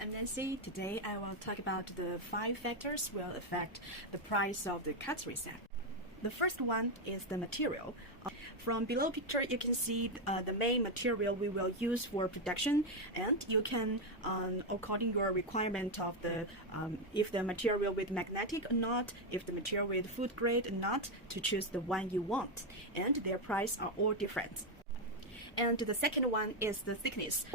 I'm Nancy. Today I will talk about the 5 factors will affect the price of the cutlery set. The first one is the material. From below picture, you can see the main material we will use for production, and you can, according your requirement of the if the material with magnetic or not, if the material with food grade or not, to choose the one you want, and their price are all different. And the second one is the thickness.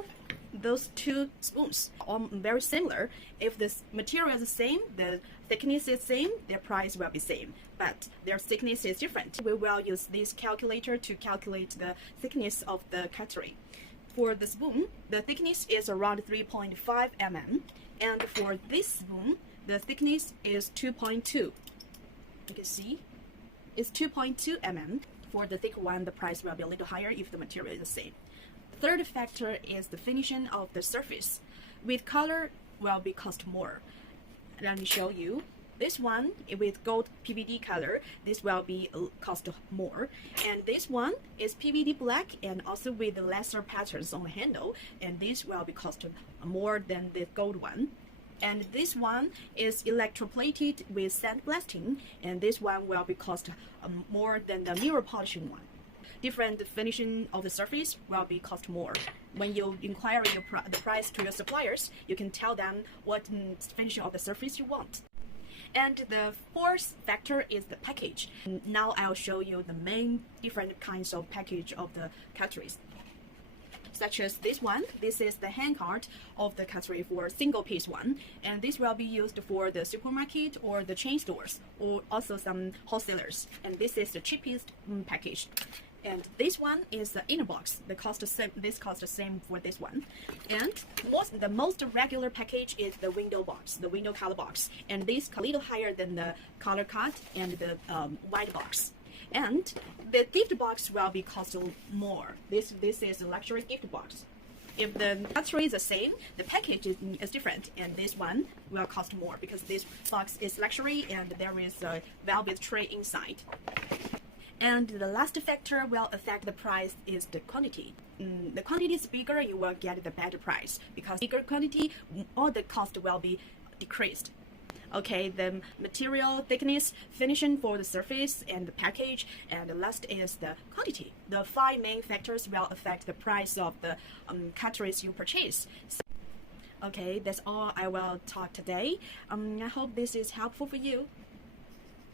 Those two spoons are very similar. If the material is the same, the thickness is same, their price will be same, but their thickness is different. We will use this calculator to calculate the thickness of the cutlery. For the spoon, the thickness is around 3.5 mm, and for this spoon, the thickness is 2.2. You can see it's 2.2 mm. For the thick one, the price will be a little higher if the material is the same. Third factor is the finishing of the surface. With color will be cost more. Let me show you. This one with gold PVD color, this will be cost more. And this one is PVD black and also with lesser patterns on the handle, and this will be cost more than the gold one. And this one is electroplated with sandblasting, and this one will be cost more than the mirror polishing one. Different finishing of the surface will be cost more. When you inquire the price to your suppliers, you can tell them what finishing of the surface you want. And the fourth factor is the package. Now I'll show you the main different kinds of package of the cutleries. Such as this one, this is the hand cart of the cutlery for single piece one, and this will be used for the supermarket or the chain stores or also some wholesalers, and this is the cheapest package. And this one is the inner box. This costs the same for this one. And the most regular package is the window box, the window color box, and this a little higher than the color cut and the white box. And the gift box will be cost more. This is a luxury gift box. If the cutlery is the same, the package is different, and this one will cost more because this box is luxury and there is a velvet tray inside. And the last factor will affect the price is the quantity. The quantity is bigger, you will get the better price, because bigger quantity, all the cost will be decreased. Okay, the material thickness, finishing for the surface, and the package, and the last is the quantity. The 5 main factors will affect the price of the cutleries you purchase. Okay, that's all I will talk today. I hope this is helpful for you.